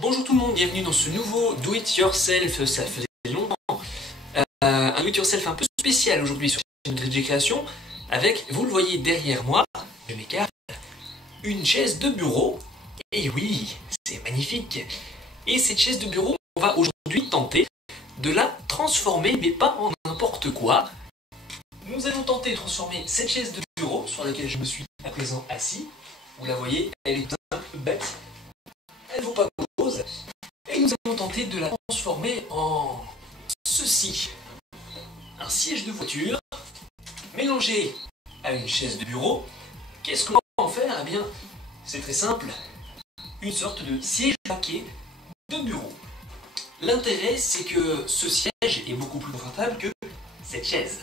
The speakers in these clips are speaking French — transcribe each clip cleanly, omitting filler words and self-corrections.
Bonjour tout le monde, bienvenue dans ce nouveau Do It Yourself, ça faisait longtemps. Un Do It Yourself un peu spécial aujourd'hui sur la chaîne DJ Création, avec, vous le voyez derrière moi, je m'écarte, une chaise de bureau. Et oui, c'est magnifique. Et cette chaise de bureau, on va aujourd'hui tenter de la transformer, mais pas en n'importe quoi. Nous allons tenter de transformer cette chaise de bureau, sur laquelle je me suis à présent assis. Vous la voyez, elle est un peu bête. Elle ne vaut pas cause. Et nous allons tenter de la transformer en ceci. Un siège de voiture mélangé à une chaise de bureau. Qu'est-ce qu'on va en faire? Eh bien, c'est très simple. Une sorte de siège paquet de bureau. L'intérêt, c'est que ce siège est beaucoup plus confortable que cette chaise.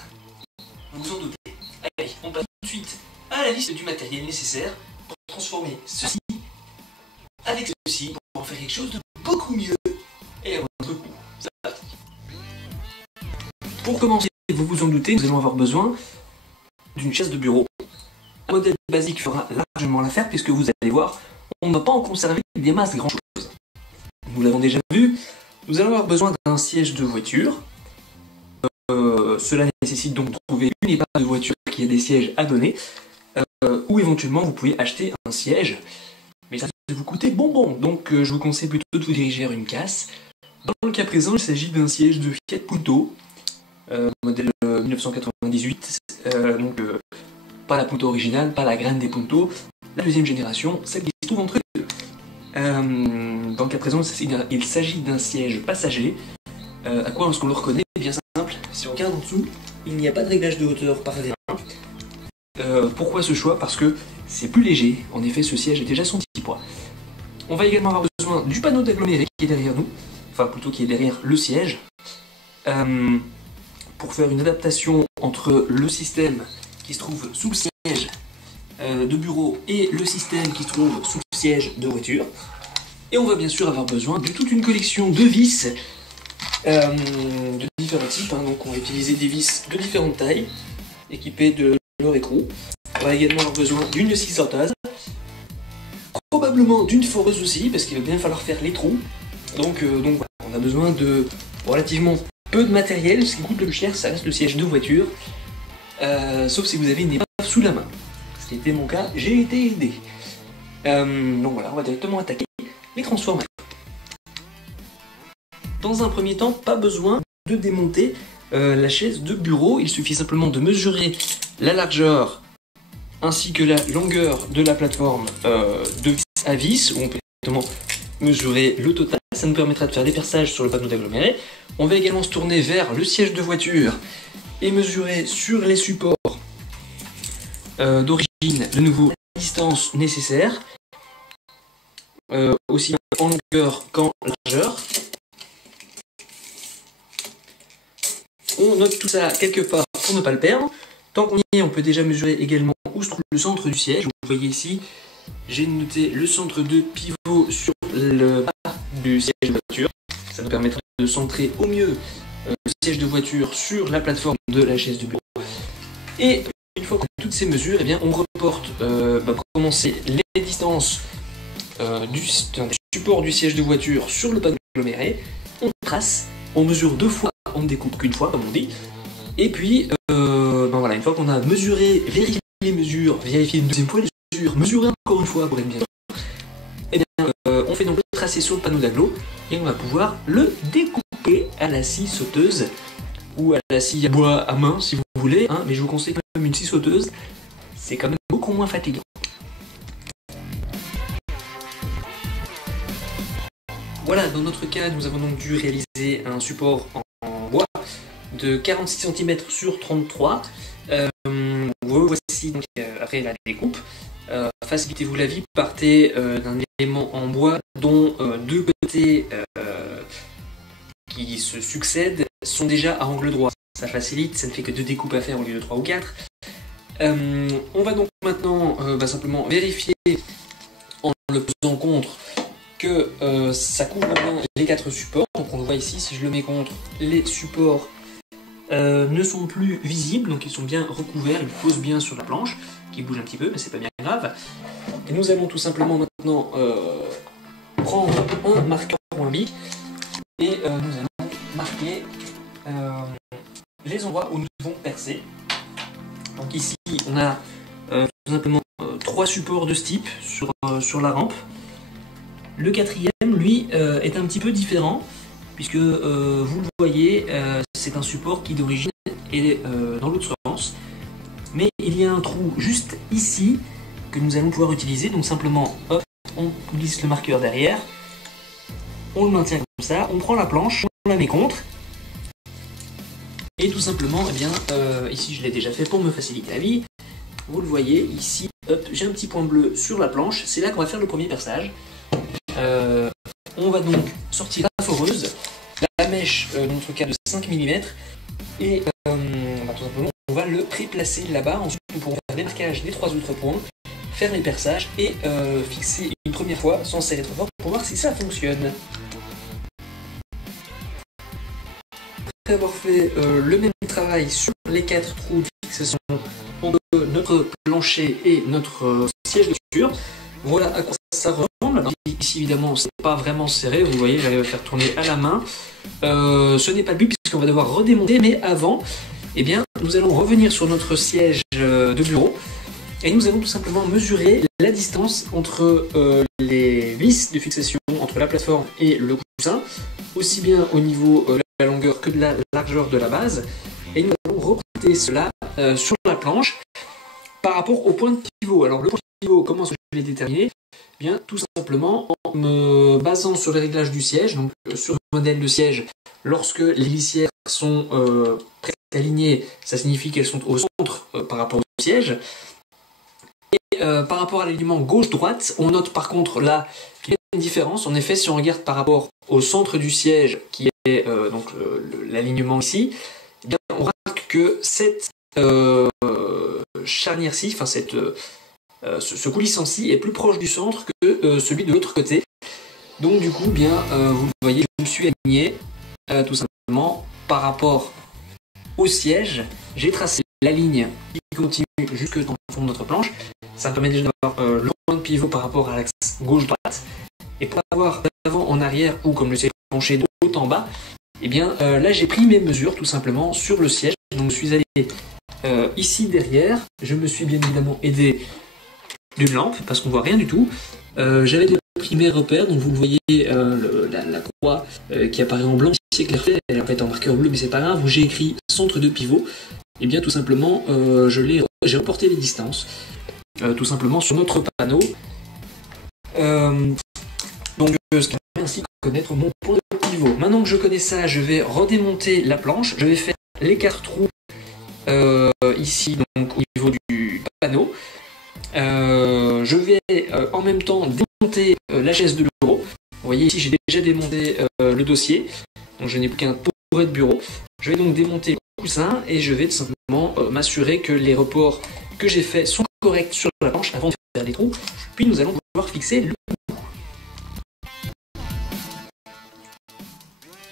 Vous vous en doutez. Allez, on passe tout de suite à la liste du matériel nécessaire pour transformer ceci avec ceci pour en faire quelque chose de beaucoup mieux et à votre goût. C'est parti. Pour commencer, vous vous en doutez, nous allons avoir besoin d'une chaise de bureau. Un modèle basique fera largement l'affaire puisque vous allez voir, on ne va pas en conserver des masses grand chose. Nous l'avons déjà vu, nous allons avoir besoin d'un siège de voiture. Cela nécessite donc de trouver une épave de voiture qui a des sièges à donner, ou éventuellement vous pouvez acheter un siège, mais ça va vous coûter bonbon, donc je vous conseille plutôt de vous diriger vers une casse. Dans le cas présent, il s'agit d'un siège de Fiat Punto, modèle 1998, donc pas la Punto originale, pas la Grande Punto, la deuxième génération, celle qui se trouve entre les deux. Dans le cas présent, il s'agit d'un siège passager. À quoi est-ce qu'on le reconnaît? Bien simple, si on regarde en dessous, il n'y a pas de réglage de hauteur par V1. Pourquoi ce choix? Parce que c'est plus léger, en effet ce siège est déjà son petit poids. On va également avoir besoin du panneau d'aggloméré qui est derrière nous, enfin plutôt qui est derrière le siège, pour faire une adaptation entre le système qui se trouve sous le siège de bureau et le système qui se trouve sous le siège de voiture. Et on va bien sûr avoir besoin de toute une collection de vis de différents types, donc on va utiliser des vis de différentes tailles, équipées de leur écrou. On va également avoir besoin d'une scie sauteuse, probablement d'une foreuse aussi, parce qu'il va bien falloir faire les trous. Donc voilà, on a besoin de relativement peu de matériel. Ce qui coûte le plus cher, ça reste le siège de voiture, sauf si vous avez une épave sous la main. Ce qui était mon cas, j'ai été aidé. Donc voilà, on va directement attaquer les transformations. Dans un premier temps, pas besoin de démonter la chaise de bureau, il suffit simplement de mesurer la largeur ainsi que la longueur de la plateforme de vis à vis, où on peut directement mesurer le total. Ça nous permettra de faire des perçages sur le panneau d'aggloméré. On va également se tourner vers le siège de voiture et mesurer sur les supports d'origine de nouveau la distance nécessaire, aussi en longueur qu'en largeur. On note tout ça quelque part pour ne pas le perdre. Tant qu'on y est, on peut déjà mesurer également où se trouve le centre du siège. Vous voyez ici, j'ai noté le centre de pivot sur le bas du siège de voiture. Ça nous permettra de centrer au mieux le siège de voiture sur la plateforme de la chaise de bureau. Et une fois qu'on a toutes ces mesures, eh bien, on reporte pour commencer les distances du support du siège de voiture sur le panneau aggloméré. On trace, on mesure deux fois, on ne découpe qu'une fois comme on dit. Et puis, voilà, une fois qu'on a mesuré, vérifié les mesures, vérifié une deuxième fois les mesures, mesurer encore une fois pour être bien sûr, et bien, on fait donc le tracé sur le panneau d'agglo et on va pouvoir le découper à la scie sauteuse ou à la scie à bois à main si vous voulez, mais je vous conseille quand même une scie sauteuse, c'est quand même beaucoup moins fatigant. Voilà, dans notre cas, nous avons donc dû réaliser un support en bois de 46 cm sur 33. Voici donc après la découpe. Facilitez-vous la vie, partez d'un élément en bois dont deux côtés qui se succèdent sont déjà à angle droit. Ça facilite, ça ne fait que deux découpes à faire au lieu de 3 ou 4. On va donc maintenant simplement vérifier en le pesant contre que ça couvre bien les 4 supports. Donc on le voit ici, si je le mets contre, les supports ne sont plus visibles, donc ils sont bien recouverts, ils posent bien sur la planche, qui bouge un petit peu, mais c'est pas bien grave. Et nous allons tout simplement maintenant prendre un marqueur ou un bic et nous allons marquer les endroits où nous devons percer. Donc ici, on a tout simplement 3 supports de ce type sur la rampe. Le quatrième, lui, est un petit peu différent, puisque vous le voyez, c'est un support qui d'origine est dans l'autre sens. Mais il y a un trou juste ici que nous allons pouvoir utiliser. Donc simplement, hop, on glisse le marqueur derrière, on le maintient comme ça, on prend la planche, on la met contre. Et tout simplement, eh bien, ici je l'ai déjà fait pour me faciliter la vie. Vous le voyez, ici, j'ai un petit point bleu sur la planche. C'est là qu'on va faire le premier perçage. On va donc sortir la foreuse, la mèche, dans notre cas de 5 mm. Et tout simplement, on va le préplacer là-bas. Ensuite, nous pourrons faire les marquages des 3 autres points, faire les perçages et fixer une première fois sans serrer trop fort pour voir si ça fonctionne. Après avoir fait le même travail sur les 4 trous de fixation entre notre plancher et notre siège de lecture, voilà à quoi ça ressemble. Alors, ici évidemment c'est pas vraiment serré, vous voyez j'arrive à faire tourner à la main. Ce n'est pas le but puisqu'on va devoir redémonter, mais avant, eh bien, nous allons revenir sur notre siège de bureau et nous allons tout simplement mesurer la distance entre les vis de fixation entre la plateforme et le coussin, aussi bien au niveau de la longueur que de la largeur de la base, et nous allons reporter cela sur la planche par rapport au point de pivot. Alors le point de pivot, comment je l'ai déterminé? Eh bien, tout simplement en me basant sur les réglages du siège. Donc sur le modèle de siège, lorsque les glissières sont prêtes alignées, ça signifie qu'elles sont au centre par rapport au siège. Et par rapport à l'alignement gauche-droite, on note par contre là qu'il y a une différence. En effet, si on regarde par rapport au centre du siège, qui est donc l'alignement ici, eh bien, on remarque que cette charnière-ci, enfin ce coulissant-ci est plus proche du centre que celui de l'autre côté. Donc du coup, bien, vous voyez, je me suis aligné tout simplement par rapport au siège. J'ai tracé la ligne qui continue jusque dans le fond de notre planche. Ça me permet déjà d'avoir le point de pivot par rapport à l'axe gauche-droite. Et pour avoir d'avant en arrière, ou comme le siège penché de haut en bas, eh bien là j'ai pris mes mesures tout simplement sur le siège. Donc je suis allé ici derrière. Je me suis bien évidemment aidé d'une lampe parce qu'on voit rien du tout. J'avais pris mes repères, donc vous le voyez, la croix qui apparaît en blanc, ici éclairée, elle est en marqueur bleu, mais c'est pas grave, où j'ai écrit centre de pivot. Et bien tout simplement, j'ai reporté les distances, tout simplement sur notre panneau. Donc ce qui permet ainsi de connaître mon point de pivot. Maintenant que je connais ça, je vais redémonter la planche, je vais faire les 4 trous ici, donc au niveau du panneau. Je vais en même temps démonter la chaise de bureau. Vous voyez ici j'ai déjà démonté le dossier, donc je n'ai plus qu'un pourret de bureau. Je vais donc démonter le coussin et je vais tout simplement m'assurer que les reports que j'ai faits sont corrects sur la planche avant de faire les trous. Puis nous allons pouvoir fixer le coup.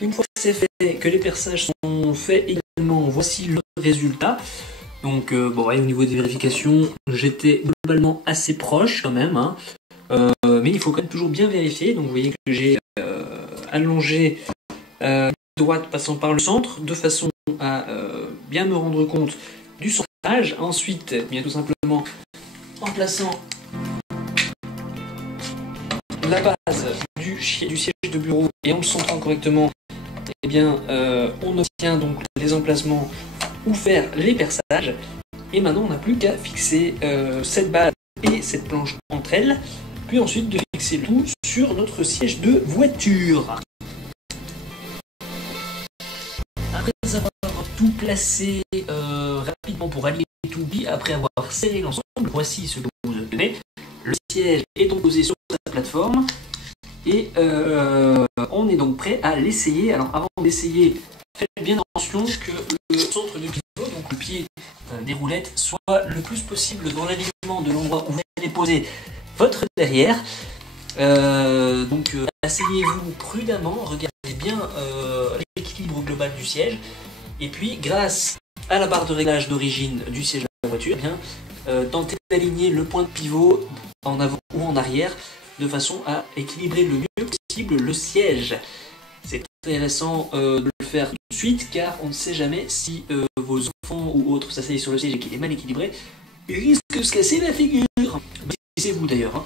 Une fois que c'est fait, que les perçages sont faits également, voici le résultat. Donc bon, ouais, au niveau des vérifications, j'étais globalement assez proche quand même, hein. Mais il faut quand même toujours bien vérifier. Donc vous voyez que j'ai allongé droite passant par le centre, de façon à bien me rendre compte du centrage. Ensuite, bien tout simplement, en plaçant la base du siège de bureau et en le centrant correctement, eh bien, on obtient donc les emplacements où faire les perçages. Et maintenant, on n'a plus qu'à fixer cette base et cette planche entre elles, puis ensuite de fixer le tout sur notre siège de voiture. Après avoir tout placé rapidement pour allier tout, après avoir serré l'ensemble, voici ce que vous obtenez. Le siège est donc posé sur sa plateforme et on est donc prêt à l'essayer. Alors avant d'essayer, faites bien attention que le centre de pivot, donc le pied des roulettes, soit le plus possible dans l'alignement de l'endroit où vous allez poser votre derrière. Donc asseyez-vous prudemment, regardez bien l'équilibre global du siège, et puis grâce à la barre de réglage d'origine du siège de la voiture, eh bien, tentez d'aligner le point de pivot en avant ou en arrière de façon à équilibrer le mieux possible le siège. C'est intéressant de le faire tout de suite car on ne sait jamais si vos enfants ou autres s'asseyent sur le siège et qu'il est mal équilibré, ils risquent de se casser la figure. C'est vous d'ailleurs. Hein.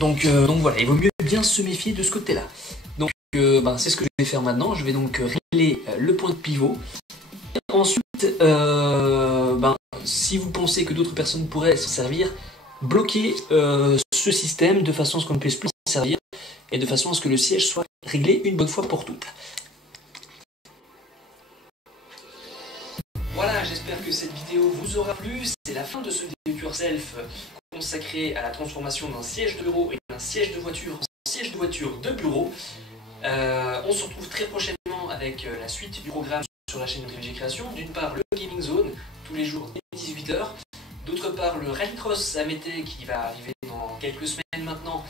Donc voilà, il vaut mieux bien se méfier de ce côté-là. Donc c'est ce que je vais faire maintenant. Je vais donc régler le point de pivot. Et ensuite, si vous pensez que d'autres personnes pourraient s'en servir, bloquez ce système de façon à ce qu'on ne puisse plus s'en servir et de façon à ce que le siège soit réglé une bonne fois pour toutes. Voilà, j'espère que cette vidéo vous aura plu. C'est la fin de ce Do It Yourself consacré à la transformation d'un siège de bureau et d'un siège de voiture en siège de voiture de bureau. On se retrouve très prochainement avec la suite du programme sur la chaîne Drill Création. D'une part, le Gaming Zone, tous les jours dès 18 h. D'autre part, le Rallycross à Mété qui va arriver dans quelques semaines maintenant,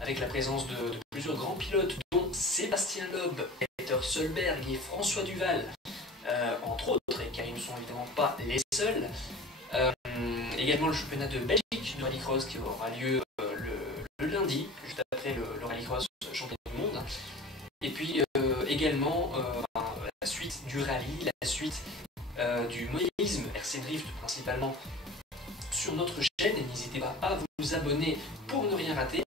avec la présence de plusieurs grands pilotes, dont Sébastien Loeb, Peter Solberg et François Duval, entre autres, car ils ne sont évidemment pas les seuls. Également le championnat de Belgique de Rallycross qui aura lieu le lundi, juste après le Rallycross championnat du monde. Et puis également la suite du rallye, la suite du modélisme, RC Drift principalement, sur notre chaîne. N'hésitez pas à vous abonner pour ne rien rater.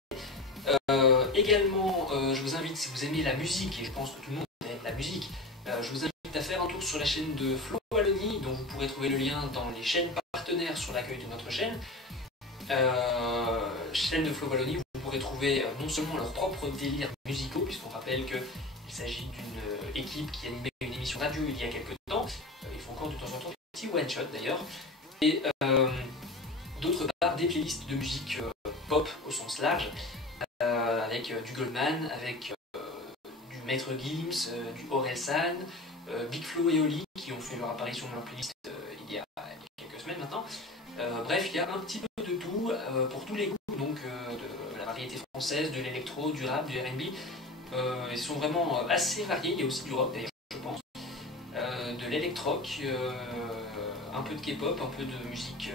Également, je vous invite, si vous aimez la musique, et je pense que tout le monde aime la musique, je vous invite à faire un tour sur la chaîne de Flo Wallonie, dont vous pourrez trouver le lien dans les chaînes partenaires sur l'accueil de notre chaîne. Chaîne de Flo Wallonie, vous pourrez trouver non seulement leurs propres délires musicaux, puisqu'on rappelle qu'il s'agit d'une équipe qui animait une émission radio il y a quelques temps, ils font encore de temps en temps des petits one-shot d'ailleurs, et d'autre part des playlists de musique pop au sens large, avec du Goldman, avec du Maître Gims, du Orelsan, Big Flo et Oli qui ont fait leur apparition dans leur playlist il y a quelques semaines maintenant. Bref, il y a un petit peu de tout pour tous les goûts, donc de la variété française, de l'électro, du rap, du R&B. Ils sont vraiment assez variés, il y a aussi du rock d'ailleurs, je pense, de l'électroc, un peu de K-pop, un peu de musique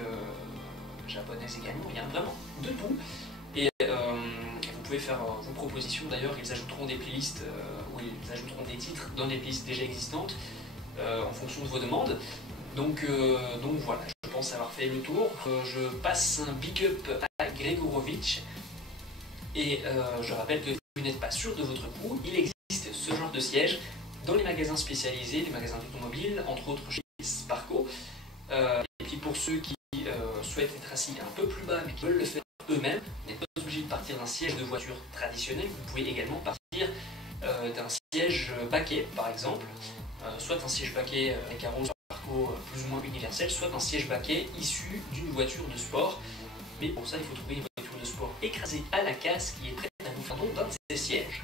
japonaise également, il y a vraiment de tout. Et vous pouvez faire vos propositions d'ailleurs, ils ajouteront des playlists ou ils ajouteront des titres dans des playlists déjà existantes en fonction de vos demandes. Donc voilà, je pense avoir fait le tour. Je passe un big up à Gregorovic et je rappelle que si vous n'êtes pas sûr de votre coup, il existe ce genre de siège dans les magasins spécialisés, les magasins d'automobiles, entre autres chez Sparco. Et puis pour ceux qui souhaitent être assis un peu plus bas mais qui veulent le faire eux-mêmes, vous n'êtes pas obligé de partir d'un siège de voiture traditionnel, vous pouvez également partir d'un siège baquet par exemple, soit un siège baquet avec un rose Sparco plus ou moins universel, soit un siège baquet issu d'une voiture de sport. Mais pour ça il faut trouver une voiture de sport écrasée à la casse qui est prête à vous faire don d'un de ces sièges.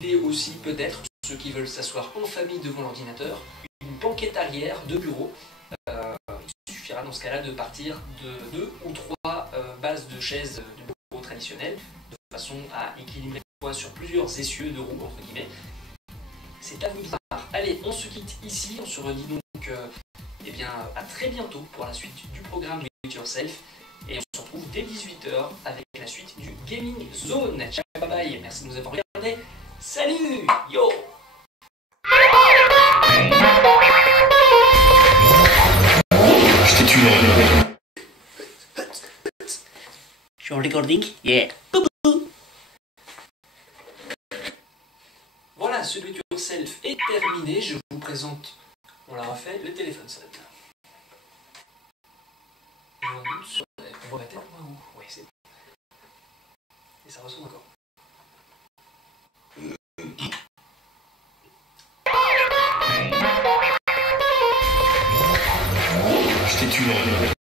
Idée aussi peut-être ceux qui veulent s'asseoir en famille devant l'ordinateur, une banquette arrière de bureau. Il suffira dans ce cas-là de partir de 2 ou 3 bases de chaises de bureau traditionnelles de façon à équilibrer le poids sur plusieurs essieux de roues entre guillemets. C'est à vous de voir. Allez, on se quitte ici, on se redit donc à très bientôt pour la suite du programme Do It Yourself et on se retrouve dès 18 h avec la suite du Gaming Zone. Ciao, bye bye, merci de nous avoir regardé. Salut, yo. Je t'ai tué. Je suis en recording? Yeah. Voilà, ce Do It Yourself est terminé. Je vous présente, on l'a refait, le téléphone sonne. J'ai un doute sur on va mettre où? Oui, c'est bon. Et ça ressemble encore. Je t'ai tué.